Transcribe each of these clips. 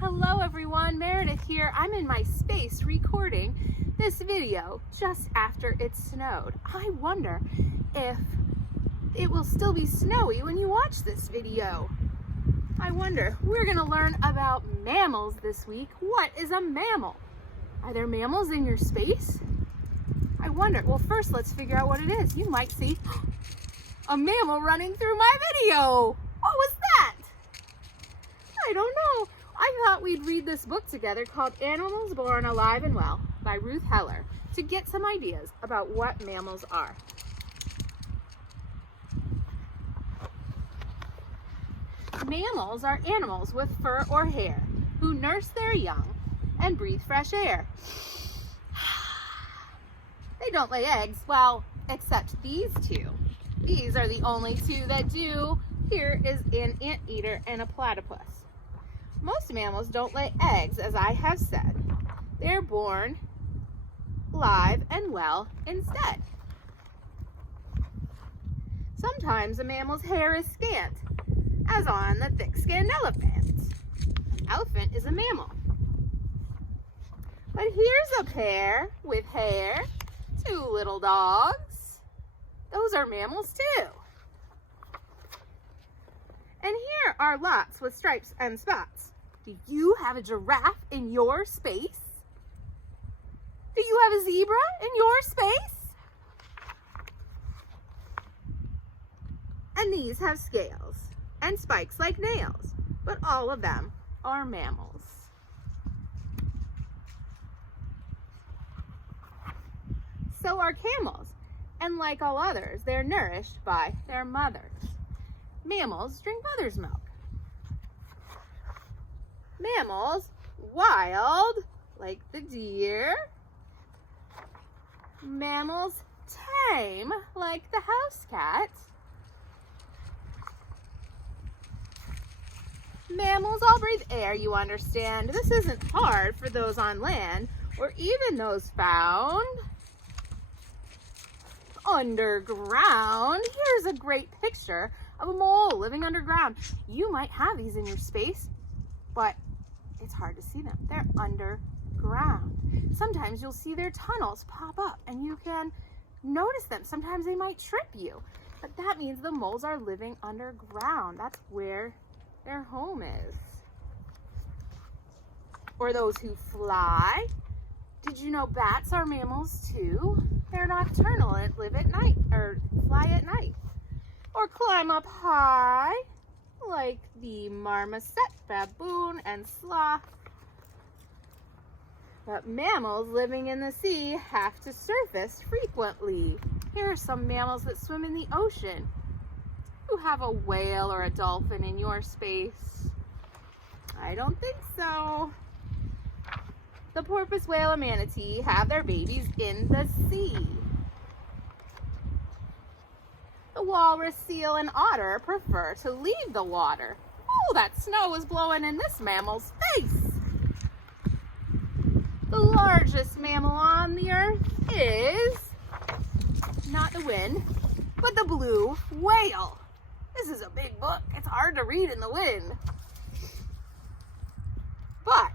Hello everyone, Meredith here. I'm in my space recording this video just after it snowed. I wonder if it will still be snowy when you watch this video. I wonder. We're going to learn about mammals this week. What is a mammal? Are there mammals in your space? I wonder. Well, first let's figure out what it is. You might see a mammal running through my video. What was that? I don't know. I thought we'd read this book together called Animals Born Alive and Well by Ruther Heller to get some ideas about what mammals are. Mammals are animals with fur or hair who nurse their young and breathe fresh air. They don't lay eggs, well, except these two. These are the only two that do. Here is an anteater and a platypus. Most mammals don't lay eggs, as I have said. They're born live and well instead. Sometimes a mammal's hair is scant, as on the thick-skinned elephant. An elephant is a mammal. But here's a pair with hair, two little dogs. Those are mammals too. And here are lots with stripes and spots. Do you have a giraffe in your space? Do you have a zebra in your space? And these have scales and spikes like nails, but all of them are mammals. So are camels, and like all others, they're nourished by their mothers. Mammals drink mother's milk. Mammals, wild, like the deer. Mammals, tame, like the house cat. Mammals all breathe air, you understand. This isn't hard for those on land, or even those found underground. Here's a great picture of a mole living underground. You might have these in your space, but it's hard to see them. They're underground. Sometimes you'll see their tunnels pop up and you can notice them. Sometimes they might trip you, but that means the moles are living underground. That's where their home is. Or those who fly. Did you know bats are mammals too? They're nocturnal and live at night, or fly at night. Or climb up high, like the marmoset, baboon, and sloth. But mammals living in the sea have to surface frequently. Here are some mammals that swim in the ocean. You have a whale or a dolphin in your space? I don't think so. The porpoise, whale, and manatee have their babies in the sea. The walrus, seal, and otter prefer to leave the water. Oh, that snow is blowing in this mammal's face. The largest mammal on the earth is not the wind, but the blue whale. This is a big book. It's hard to read in the wind. But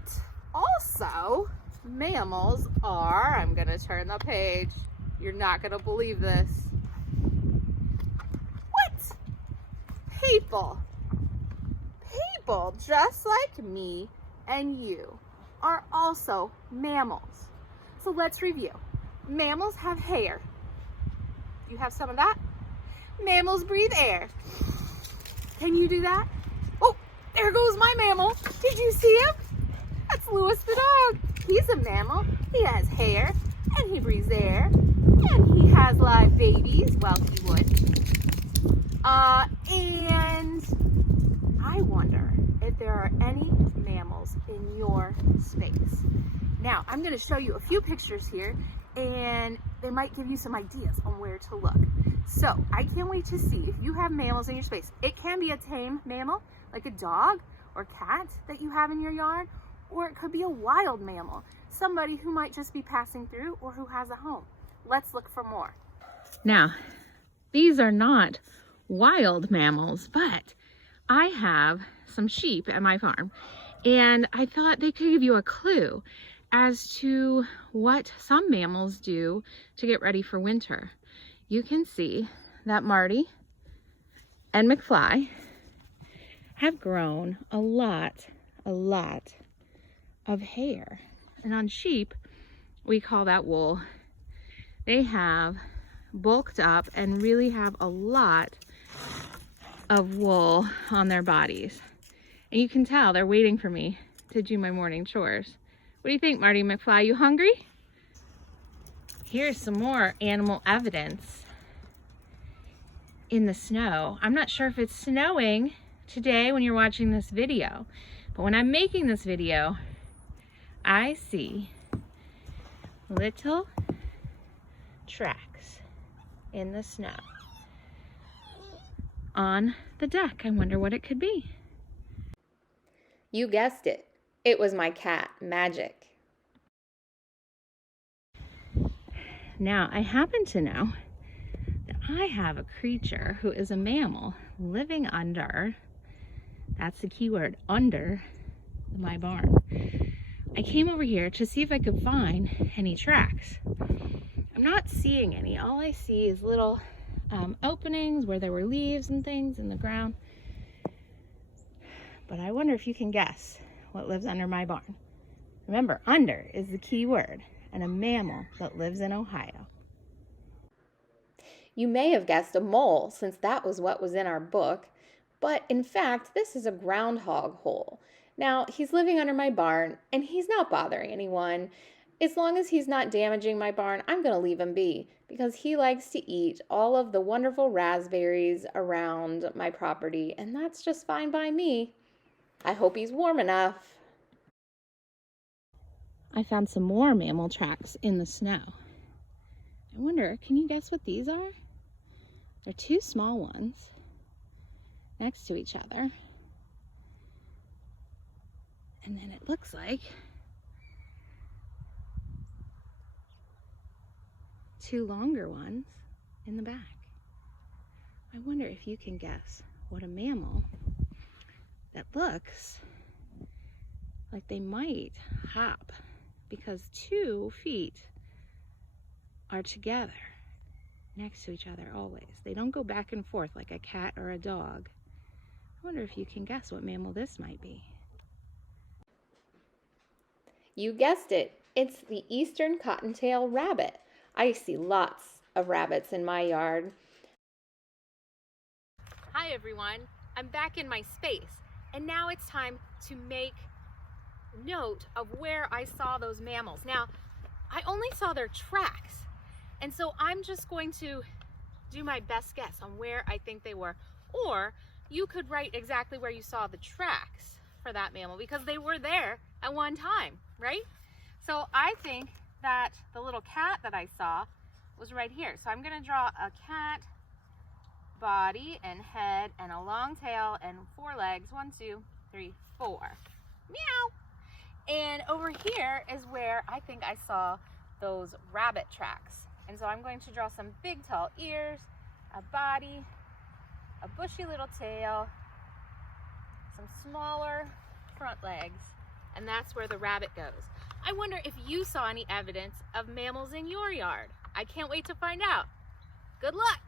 also, mammals are, I'm going to turn the page. You're not going to believe this. What? People. People, just like me and you, are also mammals. So let's review. Mammals have hair. You have some of that? Mammals breathe air. Can you do that? Oh, there goes my mammal. Did you see him? That's Louis the dog. He's a mammal. He has hair, and he breathes air, and he has live babies. Well, he would. And I wonder if there are any mammals in your space. Now, I'm going to show you a few pictures here, and they might give you some ideas on where to look. So, I can't wait to see if you have mammals in your space. It can be a tame mammal, like a dog or cat that you have in your yard, or it could be a wild mammal, somebody who might just be passing through or who has a home. Let's look for more. Now, these are not wild mammals, but I have some sheep at my farm, And I thought they could give you a clue as to what some mammals do to get ready for winter. You can see that Marty and McFly have grown a lot of hair. And on sheep, we call that wool. They have bulked up and really have a lot of wool on their bodies. And you can tell they're waiting for me to do my morning chores. What do you think, Marty McFly? You hungry? Here's some more animal evidence in the snow. I'm not sure if it's snowing today when you're watching this video, but when I'm making this video, I see little tracks in the snow on the deck. I wonder what it could be. You guessed it. It was my cat, Magic. Now, I happen to know that I have a creature who is a mammal living under, that's the key word, under my barn. I came over here to see if I could find any tracks. I'm not seeing any. All I see is little openings where there were leaves and things in the ground. But I wonder if you can guess what lives under my barn. Remember, under is the key word, and a mammal that lives in Ohio. You may have guessed a mole, since that was what was in our book, but in fact, this is a groundhog hole. Now, he's living under my barn, and he's not bothering anyone. As long as he's not damaging my barn, I'm going to leave him be, because he likes to eat all of the wonderful raspberries around my property, and that's just fine by me. I hope he's warm enough. I found some more mammal tracks in the snow. I wonder, can you guess what these are? They're two small ones next to each other. And then it looks like two longer ones in the back. I wonder if you can guess what a mammal that looks like they might hop, because 2 feet are together next to each other always. They don't go back and forth like a cat or a dog. I wonder if you can guess what mammal this might be. You guessed it. It's the eastern cottontail rabbit. I see lots of rabbits in my yard. Hi everyone. I'm back in my space, and now it's time to make note of where I saw those mammals. Now, I only saw their tracks, and so I'm just going to do my best guess on where I think they were. Or you could write exactly where you saw the tracks for that mammal, because they were there at one time, right? So I think that the little cat that I saw was right here. So I'm going to draw a cat body and head and a long tail and 4 legs. 1, 2, 3, 4. Meow. And over here is where I think I saw those rabbit tracks. And so I'm going to draw some big tall ears, a body, a bushy little tail, some smaller front legs, and that's where the rabbit goes. I wonder if you saw any evidence of mammals in your yard. I can't wait to find out. Good luck!